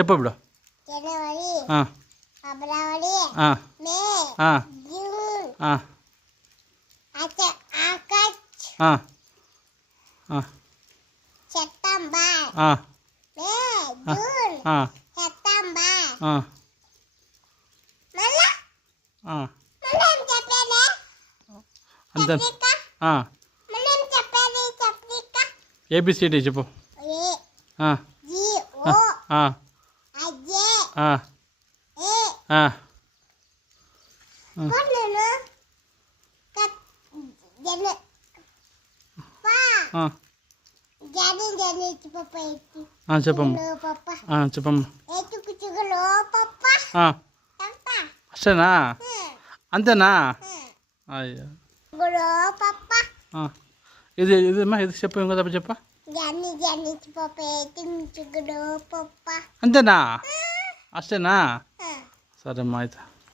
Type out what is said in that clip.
చెప్పు ఇప్పుడు. జనవరి, ఆ, ఫిబ్రవరి, ఆ, మే, ఆ, జూన్, ఆ, ఆగస్ట్, ఆ, ఆ, సెప్టెంబర్, ఆ, మే, జూన్, ఆ, సెప్టెంబర్. ఆ, మళ్ళా ఆ. మళ్ళీ ఏం చెప్పేది? అంతే. చప్రిక, ఆ, మళ్ళీ ఏం చెప్పేది? చప్రిక. ఏబిసిడి చెప్పు. ఏ, ఆ, జి, ఆ, ఓ, ఆ, అజే, ఆ, ఏ. ఆ. పన్నులు కట్ జన పా ఆ, జని జని పప్ప ఎత్తి ఆ, చెప్పమ్మ. చుగులో పప్ప ఆ, చెప్పమ్మ. ఎత్తుకు చుగులో పప్ప ఆ, తంత అಷ್ಟేనా? అంతేనా? అయ్యో. చుగులో పప్ప ఆ. ఇది అమ్మా, ఇది చెప్పు, ఇంకో తప్ప చెప్ప. జని జని పప్ప ఎత్తి చుగులో పప్ప. అంతేనా? అష్టేనా? సరే అమ్మా అయితే.